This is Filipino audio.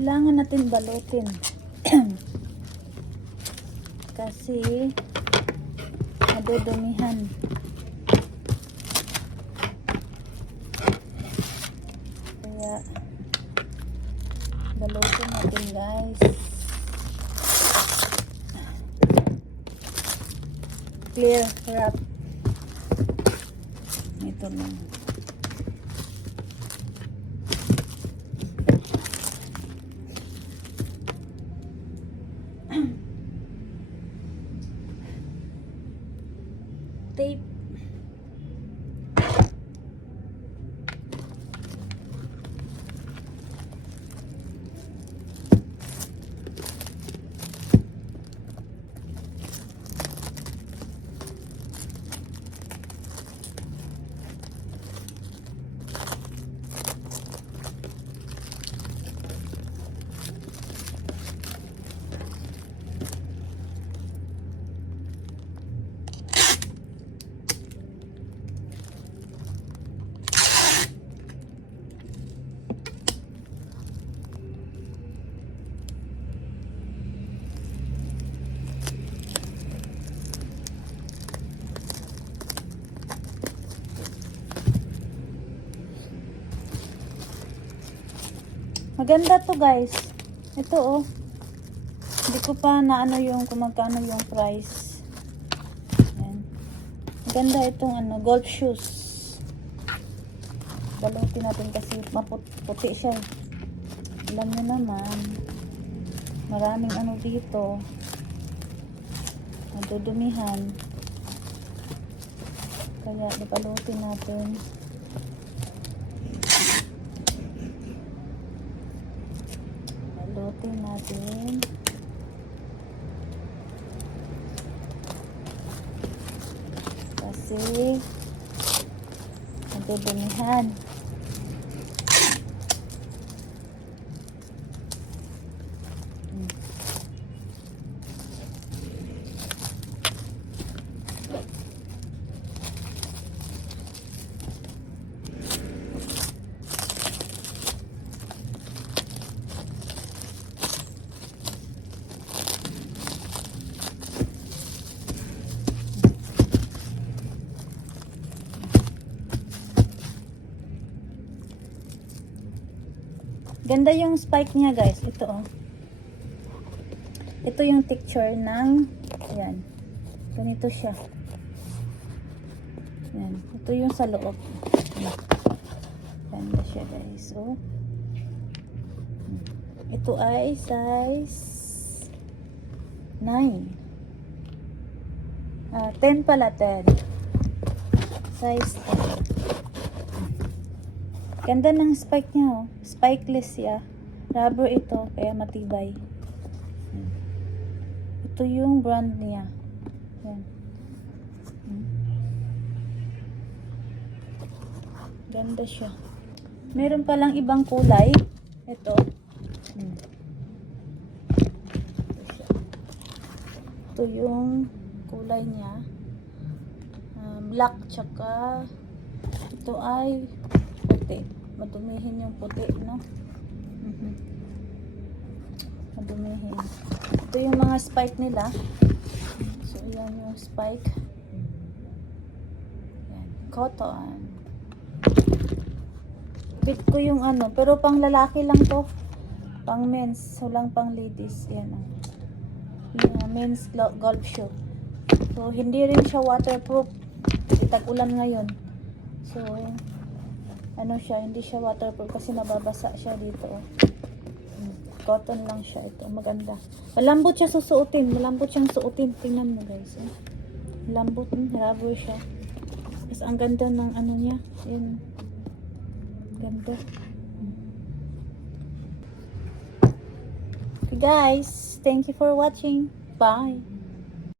Kailangan natin balutin. Kasi nadudumihan. Kaya balutin natin, guys. Clear wrap. Ito lang. Tape. Maganda to, guys. Ito, oh. Hindi ko pa naano yung kung magkano yung price. Ayan. Maganda itong golf shoes. Balutin natin kasi maputi siya. Alam nyo naman, maraming dito. Nadudumihan. Kaya balutin natin. Balutin natin. Kasi nadudumihan. Ganda yung spike niya, guys. Ito, oh. Ito yung texture ng, ayan. Ganito siya. Ayan. Ito yung sa loob. Ganda siya, guys. Oh. Ito ay size 9. 10 pala, 10. Size 10. Ganda ng spike niya, oh. Spikeless siya. Rubber ito, kaya matibay. Ito yung brand niya. Yan. Ganda siya. Meron palang ibang kulay. Ito. Ito yung kulay niya. Black, tsaka ito ay puti. Madumihin yung puti, no? Madumihin. Ito yung mga spike nila. So, yan yung spike. Yan. Cotton. Fit ko yung pero pang lalaki lang to. Pang men's. Walang pang ladies. Yan. Yung men's golf shoe. So, hindi rin siya waterproof. Tag-ulan ngayon. So, siya, hindi siya waterproof kasi nababasa siya dito. Cotton lang siya ito. Maganda. Malambot siya susuotin. Malambot siyang suotin. Tingnan mo, guys. Malambot. Rubber siya. Tapos ang ganda ng niya. Ayan. Ganda. Okay, guys. Thank you for watching. Bye.